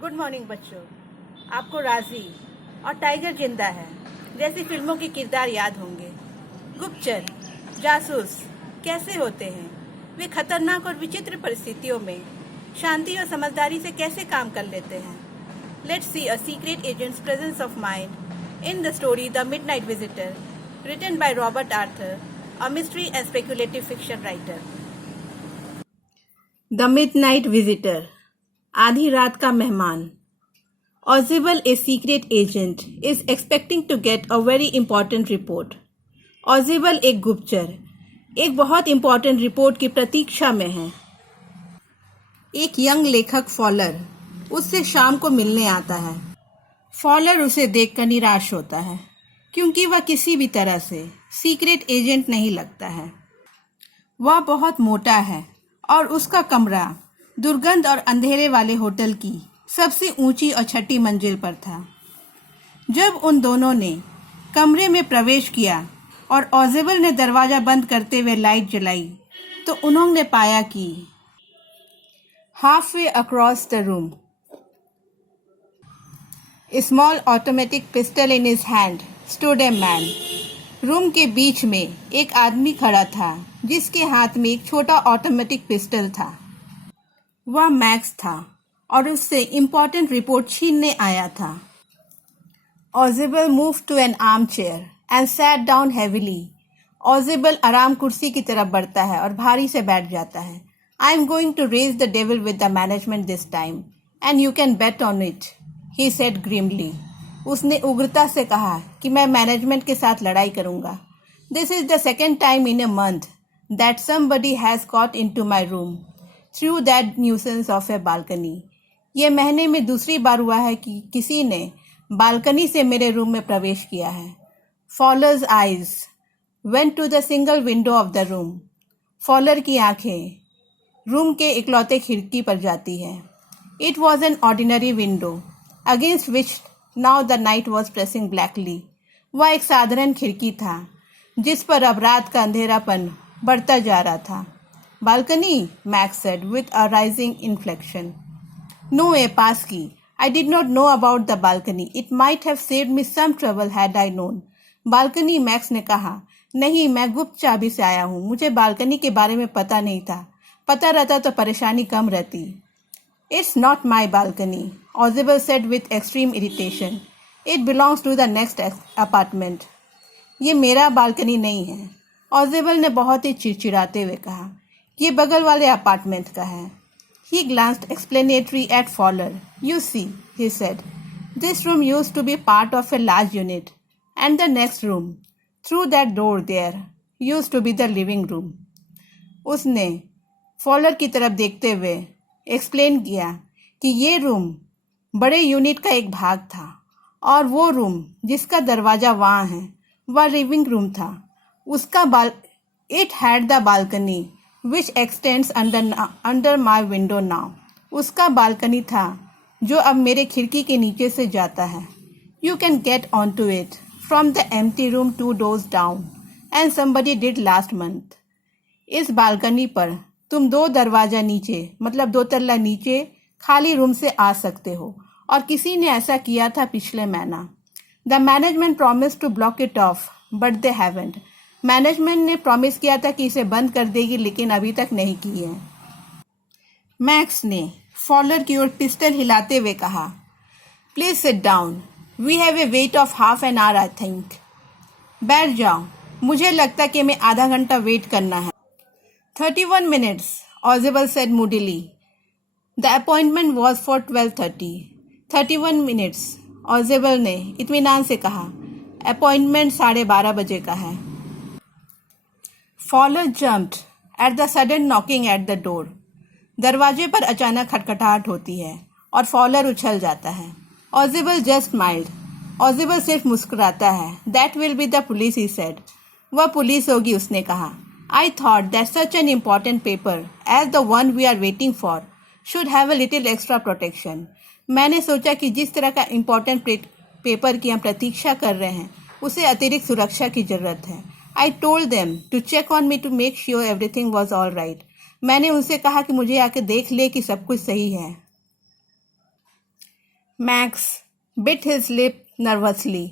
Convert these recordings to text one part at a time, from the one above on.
Good morning बच्चों। आपको राजी और टाइगर जिंदा है जैसी फिल्मों के किरदार याद होंगे। गुप्तचर, जासूस कैसे होते हैं? वे खतरनाक और विचित्र परिस्थितियों में शांति और समझदारी से कैसे काम कर लेते हैं? Let's see a secret agents presence of mind in the story the midnight visitor, written by Robert Arthur, a mystery and speculative fiction writer. The Midnight Visitor, आधी रात का मेहमान. Ozible, a secret agent, is expecting to get a very important report. Ozible एक गुप्तचर एक बहुत important report की प्रतीक्षा में है. एक यंग लेखक फॉलर उससे शाम को मिलने आता है. फॉलर उसे देखकर निराश होता है क्योंकि वह किसी भी तरह से सीक्रेट एजेंट नहीं लगता है. वह बहुत मोटा है और उसका कमरा दुर्गंध और अंधेरे वाले होटल की सबसे ऊंची और छठी मंजिल पर था. जब उन दोनों ने कमरे में प्रवेश किया और ऑजिबल ने दरवाज़ा बंद करते हुए लाइट जलाई तो उन्होंने पाया कि half way across the room, A small automatic pistol in his hand stood a man. Room के बीच में एक आदमी खड़ा था जिसके हाथ में एक छोटा ऑटोमेटिक पिस्टल था. वह मैक्स था और उससे इम्पोर्टेंट रिपोर्ट छीनने आया था. Ozible moved to an armchair and sat down heavily. Ozible आराम कुर्सी की तरफ बढ़ता है और भारी से बैठ जाता है. I am going to raise the devil with the management this time, and you can bet on it. He said grimly. उसने उग्रता से कहा कि मैं मैनेजमेंट के साथ लड़ाई करूंगा. This is the second time in a month that somebody has got into my room through that nuisance of a balcony. ये महीने में दूसरी बार हुआ है कि किसी ने बालकनी से मेरे रूम में प्रवेश किया है. Fowler's eyes went to the single window of the room. Fowler की आंखें रूम के इकलौते खिड़की पर जाती है. It was an ordinary window against which now the night was pressing blackly. वह एक साधारण खिड़की था जिस पर अब रात का अंधेरापन बढ़ता जा रहा था. Balcony, Max said with a rising inflection. No, a pass की. I did not know about the balcony. It might have saved me some trouble had I known. Balcony, max ने कहा. नहीं, मैं गुप्त चाबी से आया हूँ. मुझे बालकनी के बारे में पता नहीं था. पता रहता तो परेशानी कम रहती. It's not my balcony, Ozible said with extreme irritation. It belongs to the next apartment. ये मेरा बालकनी नहीं है. Ozible ने बहुत ही चिड़चिड़ाते हुए कहा. ये बगल वाले अपार्टमेंट का है. He glanced explanatory at Fowler. You see, he said, this room used to be part of a large unit, and the next room, through that door there, used to be the living room. उसने faller की तरफ देखते हुए explain किया कि ये room बड़े unit का एक भाग था और वो रूम जिसका दरवाज़ा वहाँ है वह लिविंग रूम था. उसका it had the balcony which x tends under my window now. उसका बालकनी था जो अब मेरे खिड़की के नीचे से जाता है. You can get on to it from the empty room 2 doors down and somebody did last month. इस बालकनी पर तुम 2 दरवाजा नीचे मतलब 2 तल्ला नीचे खाली रूम से आ सकते हो और किसी ने ऐसा किया था पिछले महीना. The management promise to block it off but they haven't. Management ने प्रॉमिस किया था कि इसे बंद कर देगी लेकिन अभी तक नहीं की है. मैक्स ने फॉलर की ओर पिस्टल हिलाते हुए कहा. Please sit down. We have a wait of half an hour I think. बैठ जाओ. मुझे लगता कि मैं आधा घंटा वेट करना है. 31 minutes, Ozible said moodily. The appointment was for 12:30. 31 minutes, Ozible ने इत्मीनान से कहा. अपॉइंटमेंट 12:30 बजे का है. Fowler jumped at the sudden knocking at the door. दरवाजे पर अचानक खटखटाहट होती है और फॉलर उछल जाता है. Ozible just smiled. Ozible सिर्फ मुस्कुराता है. That will be the police, he said. वह पुलिस होगी, उसने कहा. I thought that such an important paper as the one we are waiting for should have a little extra protection. मैंने सोचा कि जिस तरह का इम्पोर्टेंट पेपर की हम प्रतीक्षा कर रहे हैं उसे अतिरिक्त सुरक्षा की जरूरत है. I told them to check on me to make sure everything was all right. मैंने उनसे कहा कि मुझे आके देख ले कि सब कुछ सही है. Max bit his lip nervously.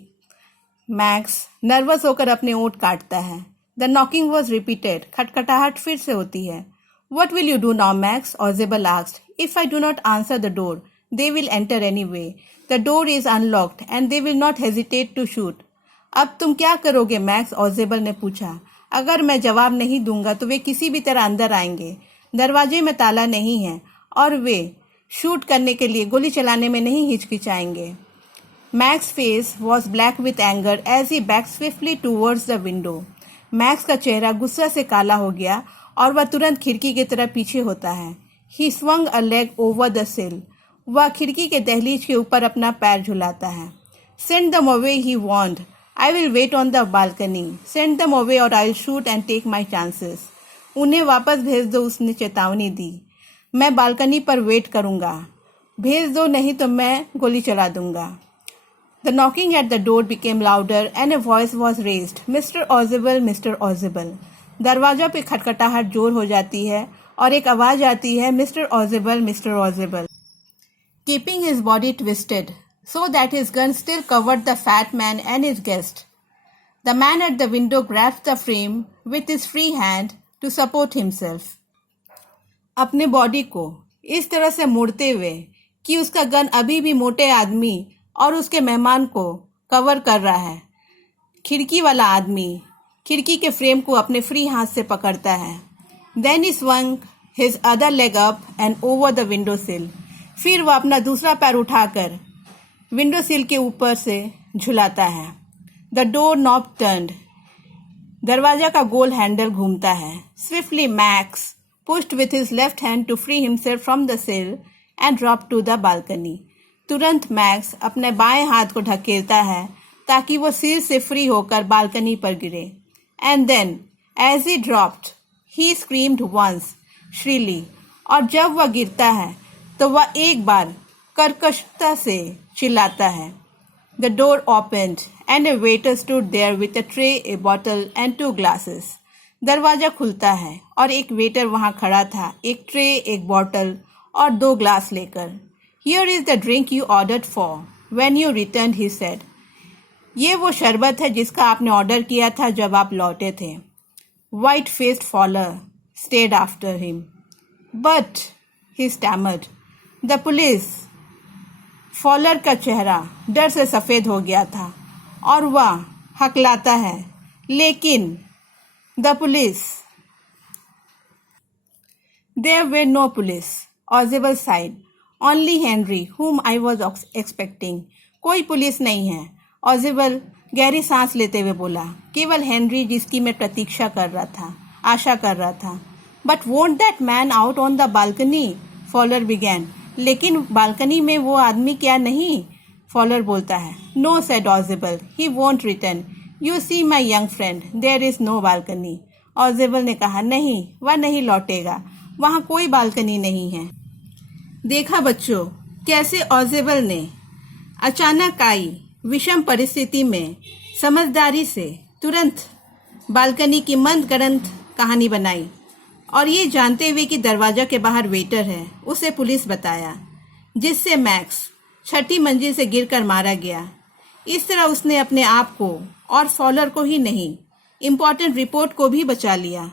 Max नर्वस होकर अपने ओंठ काटता है। The knocking was repeated. खटखटाहट फिर से होती है। What will you do now Max? ऑजेबल asked. If I do not answer the door they will enter anyway. The door is unlocked and they will not hesitate to shoot. अब तुम क्या करोगे मैक्स? ऑजेबल ने पूछा। अगर मैं जवाब नहीं दूंगा तो वे किसी भी तरह अंदर आएंगे। दरवाजे में ताला नहीं है और वे शूट करने के लिए गोली चलाने में नहीं हिचकिचाएंगे। Max face was black with anger as he back swiftly towards the window. Max का चेहरा गुस्सा से काला हो गया और वह तुरंत खिड़की की तरफ पीछे होता है। ही swung a leg over the sill. वह खिड़की के दहलीज के ऊपर अपना पैर झुलाता है। Send them away, he warned. I will wait on the balcony. Send them away or I'll shoot and take my chances. उन्हें वापस भेज दो, उसने चेतावनी दी। मैं बालकनी पर वेट करूंगा। भेज दो नहीं तो मैं गोली चला दूंगा। The knocking at the door became louder and a voice was raised. Mr. Ausable, Mr. Ausable. दरवाजा पे खटखटाहट जोर हो जाती है और एक आवाज आती है, mister ऑजेबल, mister ऑजेबल। Keeping his body twisted so that his gun still covered the fat man and his guest. The man at the window grasped the frame with his free hand to support himself. अपने body को इस तरह से मोड़ते हुए कि उसका gun अभी भी मोटे आदमी और उसके मेहमान को कवर कर रहा है। खिड़की वाला आदमी खिड़की के फ्रेम को अपने फ्री हाथ से पकड़ता है। Then he swung his other leg up and over the window sill. फिर वह अपना दूसरा पैर उठाकर विंडो सिल के ऊपर से झुलाता है। The door knob turned. दरवाजा का गोल हैंडल घूमता है। Swiftly Max pushed with his left hand to free himself from the sill and drop to the balcony. तुरंत मैक्स अपने बाएं हाथ को ढकेलता है ताकि वो सिल से फ्री होकर बालकनी पर गिरे। And then as he dropped he screamed once shrilly. और जब वह गिरता है तो वह एक बार कर्कशता से चिल्लाता है। The door opened and a waiter stood there with a tray, a bottle and 2 glasses. दरवाजा खुलता है और एक वेटर वहां खड़ा था, एक ट्रे, एक बॉटल और 2 ग्लास लेकर। Here is the drink you ordered for when you return, he said. ये वो शरबत है जिसका आपने ऑर्डर किया था जब आप लौटे थे। White faced Fowler stared after him but he stammered the police. Fowler का चेहरा डर से सफ़ेद हो गया था और वह हकलाता है, लेकिन the police. There were no police. Ausable said only Henry whom I was expecting. कोई पुलिस नहीं है। ऑजेबल गहरी सांस लेते हुए बोला, केवल हेनरी जिसकी मैं प्रतीक्षा कर रहा था, आशा कर रहा था। But won't that man out on the balcony? Fowler began. लेकिन बालकनी में वो आदमी क्या नहीं? फॉलर बोलता है। No said Ausable, he won't return. You see my young friend, there is no balcony. Ausable ने कहा, नहीं, वह नहीं लौटेगा, वहाँ कोई बालकनी नहीं है। देखा बच्चों, कैसे ऑजेबल ने अचानक आई विषम परिस्थिति में समझदारी से तुरंत बालकनी की मंद गड़ंत कहानी बनाई और ये जानते हुए कि दरवाजा के बाहर वेटर है, उसे पुलिस बताया, जिससे मैक्स 6ठी मंजिल से गिरकर मारा गया। इस तरह उसने अपने आप को और फॉलर को ही नहीं, इम्पोर्टेंट रिपोर्ट को भी बचा लिया।